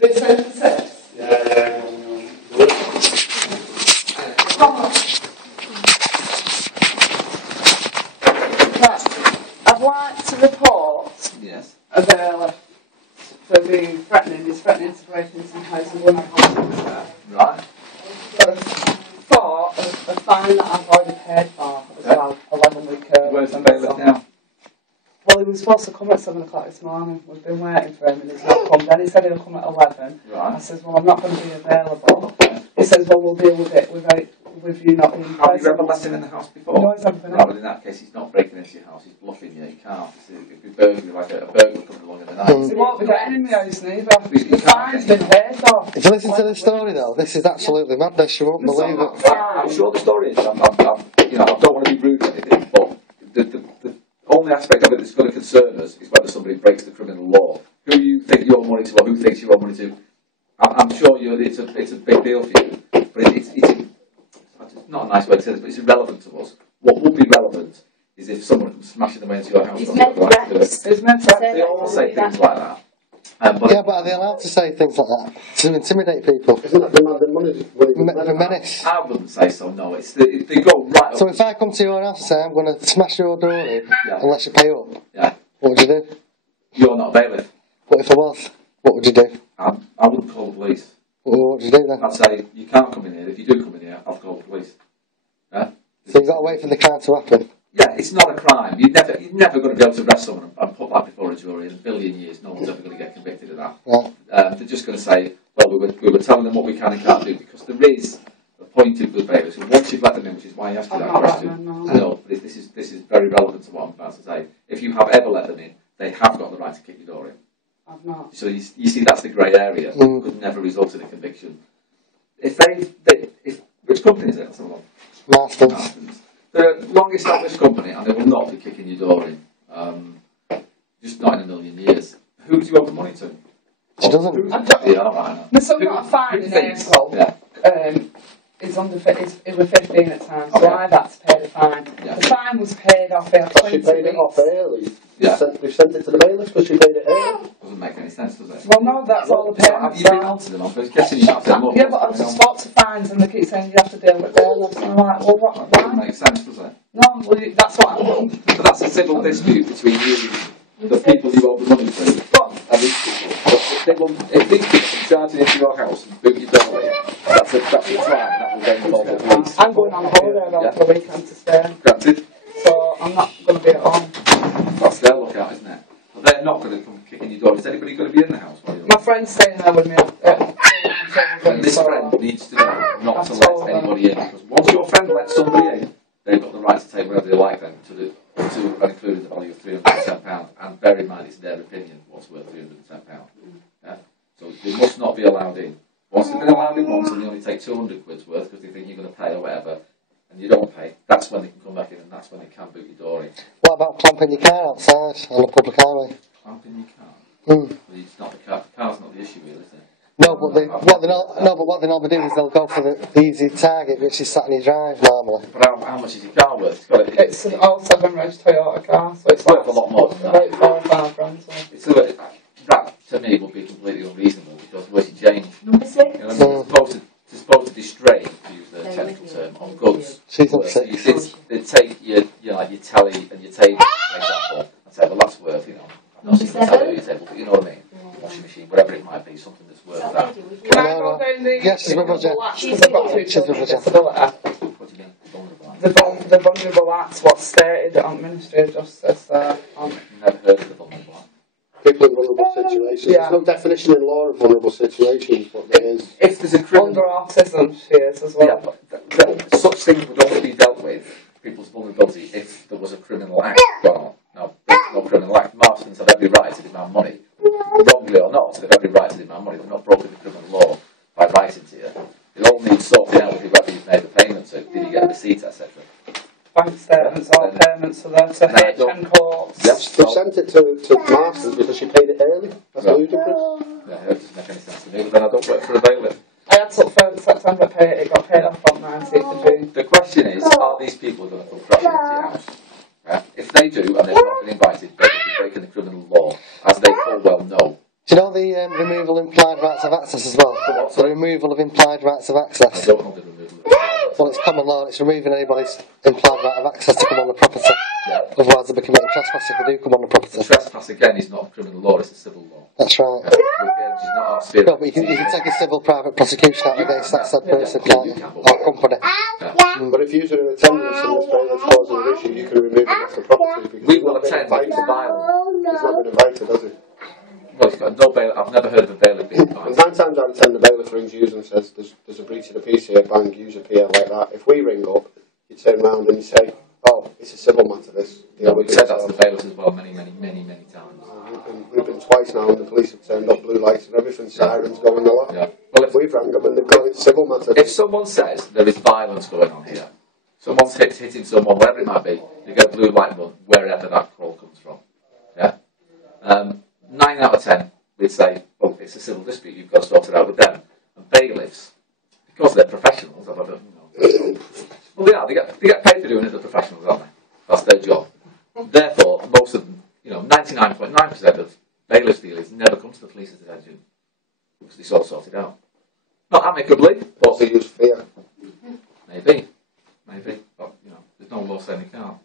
Bit 76? Yeah. I'd like to report a bailiff for being threatening. He's threatening to break into some house and win a house. Right. For a fine that I've already paid for as well, 11-week. Where's the bailiff now? Well, he was supposed to come at 7 o'clock this morning. We've been waiting for him and he's not come. Then he said he'll come at 11. Right. I says, well, I'm not going to be available. He says, well, we'll deal with it with you not being present. Have you ever let him in the house before? No, he's never been in. Right, well, in that case, he's not breaking into your house, he's bluffing you, he can't. It'd be burglary, like a burglar coming along in the night. He won't be getting in my house neither. The fine's been paid off. If you listen to the story though, this is absolutely madness, you won't believe it. I'm sure the story is, I don't want to be rude or anything, but the only aspect of it that's going to concern us is whether somebody breaks the criminal law. Who you think you owe money to or who thinks you owe money to, I'm sure it's a big deal for you, but it's not a nice way to say this, but it's irrelevant to us. What would be relevant is if someone comes smashing their way into your house. It's meant to They all say things like that. But are they allowed to say things like that? To intimidate people? Isn't that demanding money? The menace? I wouldn't say so, no. They go right up. So if I come to your house and say I'm going to smash your door in unless you pay up, what would you do? You're not a bailiff. What if I was? What would you do? I wouldn't call the police. What would you do then? I'd say, you can't come in here. If you do come in here, I'll call the police. Yeah? So you've got to wait for the crime to happen? Yeah, it's not a crime. You're never going to be able to arrest someone and put that before a jury. In a billion years, no one's ever going to get convicted of that. Yeah. They're just going to say, well, we were telling them what we can and can't do, because there is a point with bailiffs. And once you've let them in, which is why I asked you that question, I know, but this is very relevant to what I'm about to say. If you have ever let them in, they have got the right to kick your door in. I've not. So you see, that's the grey area. Could never result in a conviction. If which company is it? Marstons. They're a long-established company, and they will not be kicking your door in. Just not in a million years. Who do you owe the money to? She doesn't. Yeah, right. My son got a fine in April. He's he was 15 at the time, so I've had to pay the fine. Yeah. The fine was paid off in 20 She paid it off early. Yeah. We've sent it to the bailiffs because she paid it early. Doesn't make any sense, does it? Well, no, that's all the Have payments you been are. on to them? I'm guessing you have to. Yeah, but I've just spoke to fines and they keep saying you have to deal with bailiffs. And I'm like, well, That doesn't why? make sense, does it? No, well, that's what I'm doing. But that's a civil dispute between you and the people you owe the money to. And these people. If these people come charging into your house and boot your door in, that's a crime. That will then involve the police. I'm going on holiday around for a weekend to stay. Granted. So I'm not going to be at home. That's their lookout, isn't it? But they're not going to come kicking your door. Is anybody going to be in the house while you're My friend's staying there with me. And this friend needs to know not to let anybody in, because once your friend lets somebody in, they've got the right to take whatever they like then, to and including the value of £310. And bear in mind, it's their opinion what's worth £310. Yeah? So they must not be allowed in. Once they've been allowed in once and they only take 200 quid's worth because they think you're going to pay or whatever, and you don't pay, that's when they can come back in and that's when they can boot your door in. What about clamping your car outside on the public highway? Clamping your car? Well, it's not the car. The car's not the issue, really, is it? No, but what they normally do is they'll go for the easy target, which is sat in your drive normally. But how much is your car worth? It's an 07 Toyota car, so it's worth a lot more than that. About 4 or 5 grand. So. That to me would be completely unreasonable, because where's your change? Number 6. You know, they're supposed to distrain, to use the technical term, on goods. She's on 6. They take your telly and your table, for example, and say, well, that's worth, I've not seen the telly or your table, but you know what I mean? Washing machine, whatever it might be, something that's worth that. Can I go down the... Yes, she's with Roger. Because I've got 2 children with disability. What do you mean? The vulnerable act's what's stated on Ministry of Justice. I've never heard of the vulnerable act. People in vulnerable situations. There's no definition in law of vulnerable situations, but there is. If there's a criminal... Under autism, she is as well. Yeah, but such things would only be dealt with, people's vulnerability, if there was a criminal act going on. No, there's no criminal act. Marstons have every right to demand money. Wrongly or not, they've every right to demand money. They've not broken the criminal law by writing to you. It all needs sorting out with you whether you've made the payment to, did you get a receipt, etc. Bank statements, all payments for them to HM courts. Yes, They sent it to Marstons because she paid it early. That's ludicrous. Yeah, that doesn't make any sense to me, but then I don't work for a bailiff. I had till 3rd September to pay it. It got paid off on 19th of June. The question is, are these people going to come crashing into your house? If they do, and they've not been invited, they will be breaking the criminal law, as they full well know. Do you know the removal implied rights of access as well? The removal of implied rights of access. I don't know the removal. Well, it's common law. It's removing anybody's implied right of access to come on the property. Yeah. Otherwise, they'll be committing trespass if they do come on the property. The trespass again is not a criminal law; it's a civil law. That's right. It's not our spirit. No, but you can take a civil private prosecution out against that said person, can't you? Or company. But if you're in attendance and this bailiff's causing an issue, you can remove him off the property. Because We will attend if it's violent. He's not been invited, has he? Well, he's got no bail. I've never heard of a bailiff being And invited. 9 times out of 10, the bailiff rings you and says, there's a breach of the peace here, bang, use a PL like that. If we ring up, you turn round and you say, oh, it's a civil matter, this. No, we've said that to the bailiffs as well many times. We've been twice now and the police have turned up, blue lights and everything, sirens going a lot. Yeah. Well, We've rang them and they've got it's civil matter. if someone says there is violence going on here, someone's hitting someone, wherever it might be, you get a blue light run, wherever that call comes from. Yeah? 9 out of 10, we'd say, well, it's a civil dispute, you've got to sort it out with them. And bailiffs, because they're professionals, well, they are, they get paid for doing it, they're professionals, aren't they? That's their job. Therefore, most of them, 99.9% of bailiffs dealers never come to the police's attention because it's all sorted out. Not amicably, but They use fear. maybe. But, there's no law saying they can't.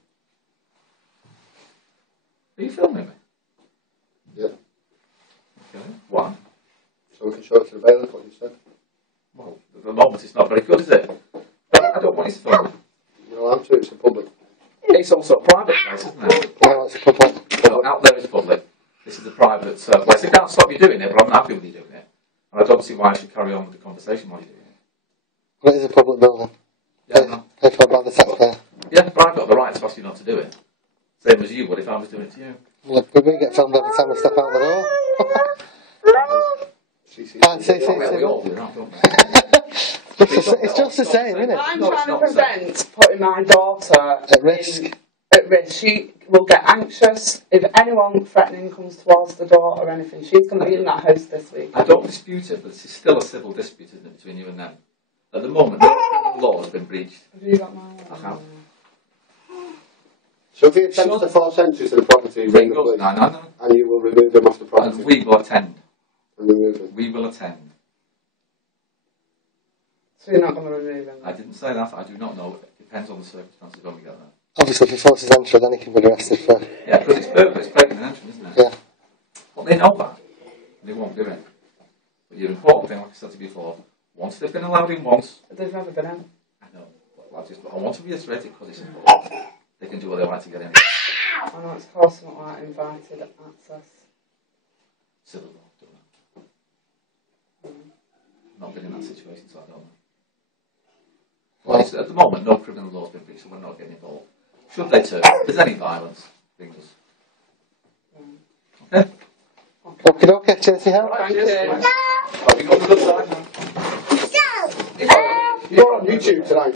Are you filming me? Yeah. Okay. Why? So we can show it to the bailiff what you said. Well, at the moment it's not very good, is it? But I don't want you to film me. You're allowed to, it's in public. It's also a private place, isn't it? No, it's a public. Well, out there is public. This is a private place. They can't stop you doing it, but I'm not happy with you doing it. And I don't see why I should carry on with the conversation while you're doing it. Well, it is a public building. Yeah, no. Paid for by the taxpayer. Yeah, but I've got the right to ask you not to do it. Same as you would if I was doing it to you. Look, we get filmed every time we step out the door. See. We all do that, don't we? It's just the same, isn't it? I'm trying to prevent putting my daughter At risk. At risk. She will get anxious if anyone threatening comes towards the door or anything. She's going to be in that house this week. I don't dispute it, but it's still a civil dispute, isn't it, between you and them? At the moment, no criminal law has been breached. Have you got mine? I have. So if he attempts to force entry to the property, ring the police, No. and you will remove him off the property. And we will attend. And remove him. We will attend. So you're not going to remove him? I didn't say that. I do not know. It depends on the circumstances when we get there. Obviously, if he forces entry, then he can be arrested for. Yeah, because it's burglary. It's breaking an entrance, isn't it? Yeah. Well, they know that. They won't do it. But your important thing, like I said to you before, once they've been allowed in once. They've never been in. I know. But I want to reiterate it because it's important. They can do what they like to get in. I know it's called something like invited access. Civil law, don't know. Not been in that situation, so I don't know. Well, at the moment, no criminal law's been breached, so we're not getting involved. Should they turn, if there's any violence, ring us. Okay? Okay, cheers, your help. Thank you. Have you got the good side now? You're on YouTube tonight.